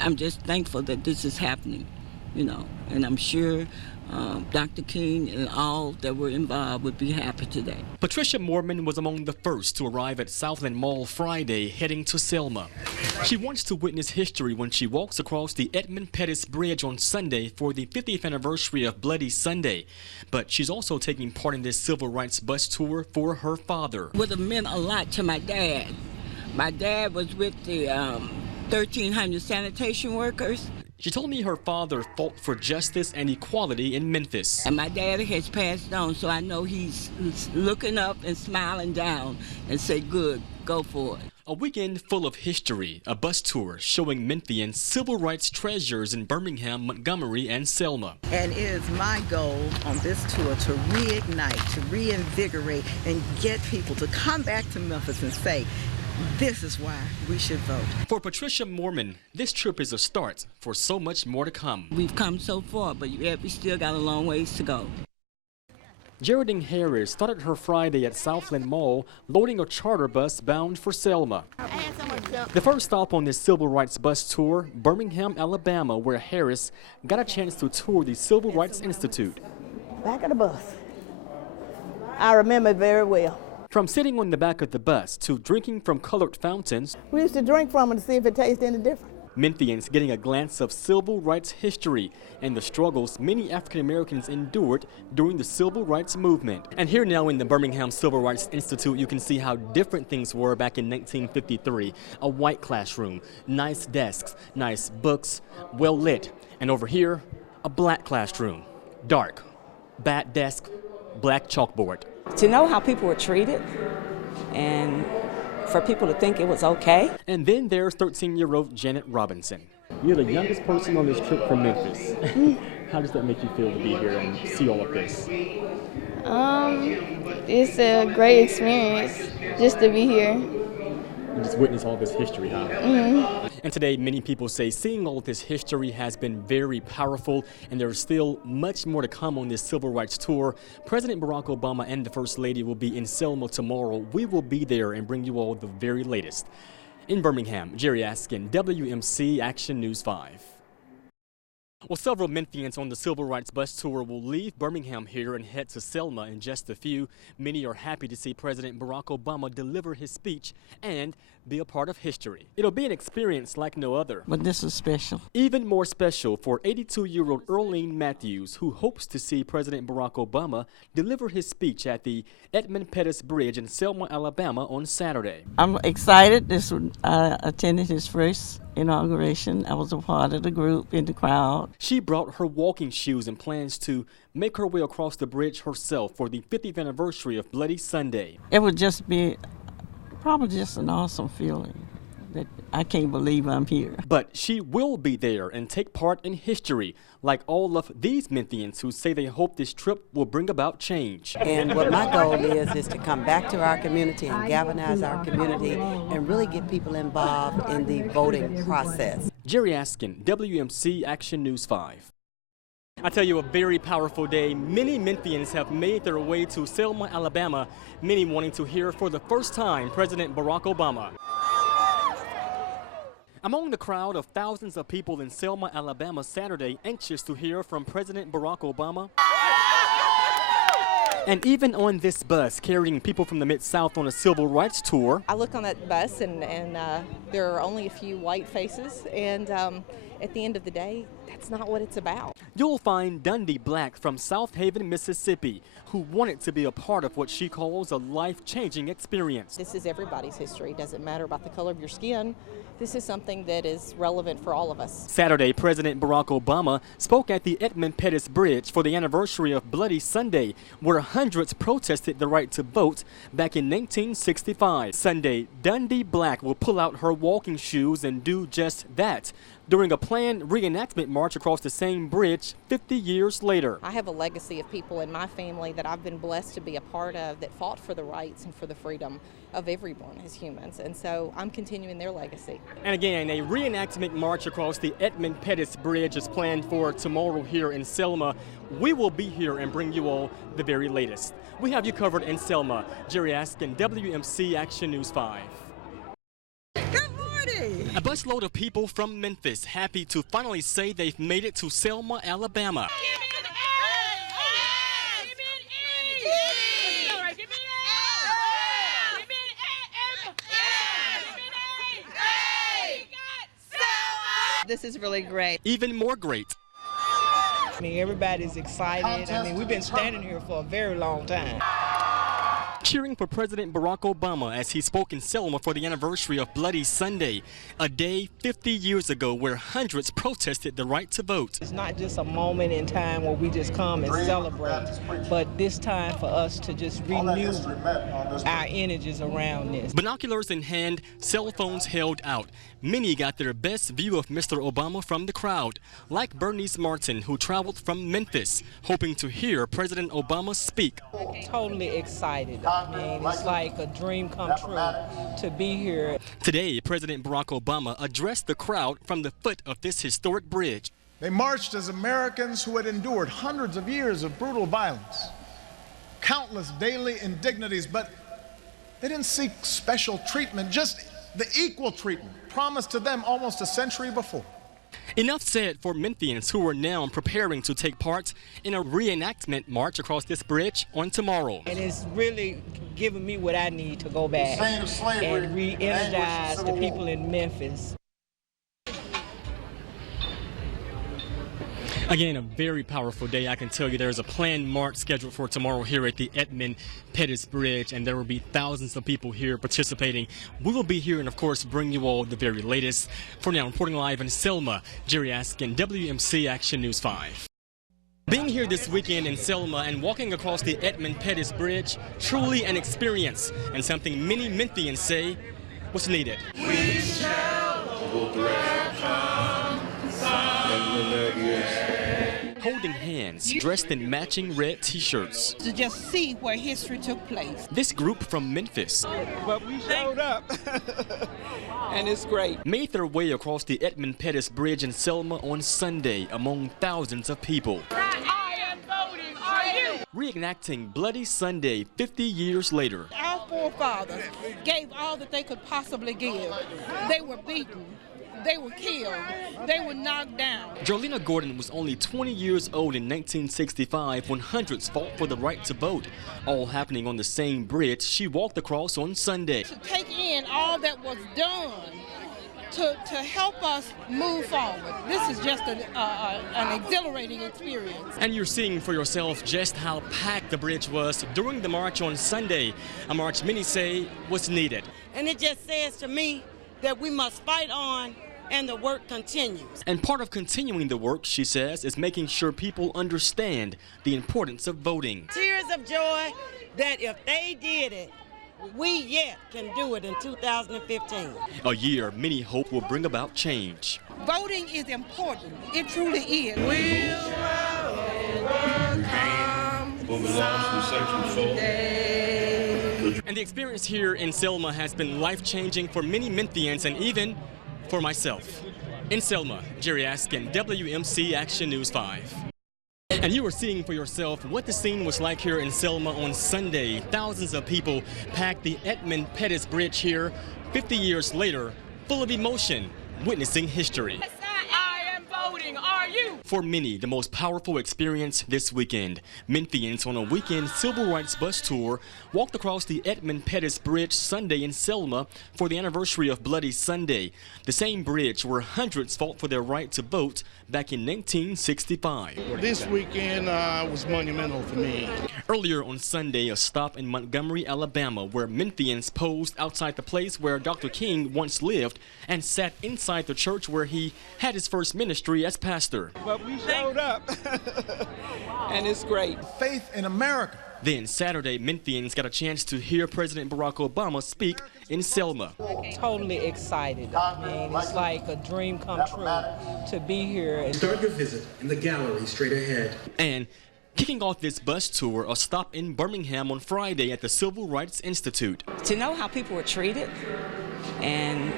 I'm just thankful that this is happening, and I'm sure Dr. King and all that were involved would be happy today. Patricia Mormon was among the first to arrive at Southland Mall Friday, heading to Selma. She wants to witness history when she walks across the Edmund Pettus Bridge on Sunday for the 50th anniversary of Bloody Sunday. But she's also taking part in this civil rights bus tour for her father. It would have meant a lot to my dad. My dad was with the 1,300 sanitation workers. She told me her father fought for justice and equality in Memphis. And my dad has passed on, so I know he's looking up and smiling down and say, good, go for it. A weekend full of history, a bus tour showing Memphians civil rights treasures in Birmingham, Montgomery, and Selma. And it is my goal on this tour to reignite, to reinvigorate, and get people to come back to Memphis and say, this is why we should vote. For Patricia Mormon, this trip is a start for so much more to come. We've come so far, but we still got a long ways to go. Geraldine Harris started her Friday at Southland Mall, loading a charter bus bound for Selma. The first stop on this civil rights bus tour, Birmingham, Alabama, where Harris got a chance to tour the Civil Rights Institute. Back of the bus. I remember it very well. From sitting on the back of the bus to drinking from colored fountains, We used to drink from it to see if it tasted any different. Memphians getting a glance of civil rights history and the struggles many African Americans endured during the civil rights movement. And here now in the Birmingham Civil Rights Institute, you can see how different things were back in 1953. A white classroom, nice desks, nice books, well lit. And over here, a black classroom, dark, bad desk, black chalkboard. To know how people were treated and for people to think it was okay. And then there's 13-year-old Janet Robinson. You're the youngest person on this trip from Memphis. How does that make you feel to be here and see all of this? It's a great experience just to be here. And just witness all this history, huh? And today, many people say seeing all of this history has been very powerful, and there's still much more to come on this civil rights tour. President Barack Obama and the First Lady will be in Selma tomorrow. We will be there and bring you all the very latest. In Birmingham, Jerry Askin, WMC Action News 5. Well, several Memphians on the Civil Rights Bus Tour will leave Birmingham here and head to Selma in just a few. Many are happy to see President Barack Obama deliver his speech and be a part of history. It'll be an experience like no other. But this is special. Even more special for 82-year-old Earlene Matthews, who hopes to see President Barack Obama deliver his speech at the Edmund Pettus Bridge in Selma, Alabama on Saturday. I'm excited. I attended his first inauguration. I was a part of the group in the crowd. She brought her walking shoes and plans to make her way across the bridge herself for the 50th anniversary of Bloody Sunday. It would just be probably just an awesome feeling that I can't believe I'm here. But she will be there and take part in history, like all of these Memphians who say they hope this trip will bring about change. And what my goal is to come back to our community and galvanize our community and really get people involved in the voting process. Jerry Askin, WMC Action News 5. I tell you, a very powerful day. Many Memphians have made their way to Selma, Alabama, many wanting to hear for the first time President Barack Obama. Among the crowd of thousands of people in Selma, Alabama Saturday, anxious to hear from President Barack Obama. And even on this bus, carrying people from the Mid-South on a civil rights tour. I look on that bus and there are only a few white faces, and at the end of the day, that's not what it's about. You'll find Dundee Black from South Haven, Mississippi, who wanted to be a part of what she calls a life-changing experience. This is everybody's history. It doesn't matter about the color of your skin. This is something that is relevant for all of us. Saturday, President Barack Obama spoke at the Edmund Pettus Bridge for the anniversary of Bloody Sunday, where hundreds protested the right to vote back in 1965. Sunday, Dundee Black will pull out her walking shoes and do just that during a planned reenactment march across the same bridge 50 years later. I have a legacy of people in my family that I've been blessed to be a part of that fought for the rights and for the freedom of everyone as humans, and so I'm continuing their legacy. And again, a reenactment march across the Edmund Pettus Bridge is planned for tomorrow here in Selma. We will be here and bring you all the very latest. We have you covered in Selma. Jerry Askin, WMC Action News 5. Good morning. A busload of people from Memphis happy to finally say they've made it to Selma, Alabama. This is really great. Even more great. I mean, everybody's excited. I mean, we've been standing here for a very long time. Cheering for President Barack Obama as he spoke in Selma for the anniversary of Bloody Sunday, a day 50 years ago where hundreds protested the right to vote. It's not just a moment in time where we just come and celebrate, but this time for us to just renew our energies around this. Binoculars in hand, cell phones held out. Many got their best view of Mr. Obama from the crowd, like Bernice Martin, who traveled from Memphis, hoping to hear President Obama speak. Totally excited. I mean, it's like a dream come true to be here. Today, President Barack Obama addressed the crowd from the foot of this historic bridge. They marched as Americans who had endured hundreds of years of brutal violence, countless daily indignities, but they didn't seek special treatment, just the equal treatment promised to them almost a century before. Enough said for Memphians who are now preparing to take part in a reenactment march across this bridge on tomorrow. And it's really giving me what I need to go back and re-energize the people in Memphis. Again, a very powerful day. I can tell you there's a planned march scheduled for tomorrow here at the Edmund Pettus Bridge, and there will be thousands of people here participating. We will be here and, of course, bring you all the very latest. For now, reporting live in Selma, Jerry Askin, WMC Action News 5. Being here this weekend in Selma and walking across the Edmund Pettus Bridge, truly an experience and something many Memphians say was needed. We shall Holding hands, dressed in matching red T-shirts. To just see where history took place. This group from Memphis, But we showed up, and it's great. made their way across the Edmund Pettus Bridge in Selma on Sunday among thousands of people. I am voting, are you? Reenacting Bloody Sunday 50 years later. Our forefathers gave all that they could possibly give. They were beaten. They were killed. They were knocked down. Jolena Gordon was only 20 years old in 1965 when hundreds fought for the right to vote, all happening on the same bridge she walked across on Sunday. To take in all that was done to help us move forward. This is just an exhilarating experience. And you're seeing for yourself just how packed the bridge was during the march on Sunday, a march many say was needed. And it just says to me that we must fight on and the work continues. And part of continuing the work, she says, is making sure people understand the importance of voting. Tears of joy that if they did it, we yet can do it in 2015. A year many hope will bring about change. Voting is important. It truly is. And the experience here in Selma has been life-changing for many Memphians and even for myself. In Selma, Jerry Askin, WMC Action News 5. And you are seeing for yourself what the scene was like here in Selma on Sunday. Thousands of people packed the Edmund Pettus Bridge here 50 years later, full of emotion, witnessing history. I am voting, are you? For many, the most powerful experience this weekend. Memphians on a weekend civil rights bus tour walked across the Edmund Pettus Bridge Sunday in Selma for the anniversary of Bloody Sunday, the same bridge where hundreds fought for their right to vote back in 1965. This weekend was monumental for me. Earlier on Sunday, a stop in Montgomery, Alabama, where Memphians posed outside the place where Dr. King once lived and sat inside the church where he had his first ministry as pastor. But we showed up, and it's great. Faith in America. Then Saturday, Memphians got a chance to hear President Barack Obama speak in Selma. Totally excited. I mean, it's like a dream come true to be here. Start your visit in the gallery straight ahead. And kicking off this bus tour, a stop in Birmingham on Friday at the Civil Rights Institute. To know how people were treated and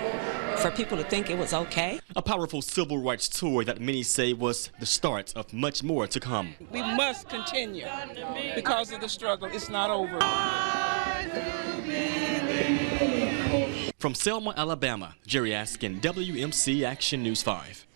for people to think it was okay. A powerful civil rights tour that many say was the start of much more to come. We must continue because of the struggle. It's not over. From Selma, Alabama, Jerry Askin, WMC Action News 5.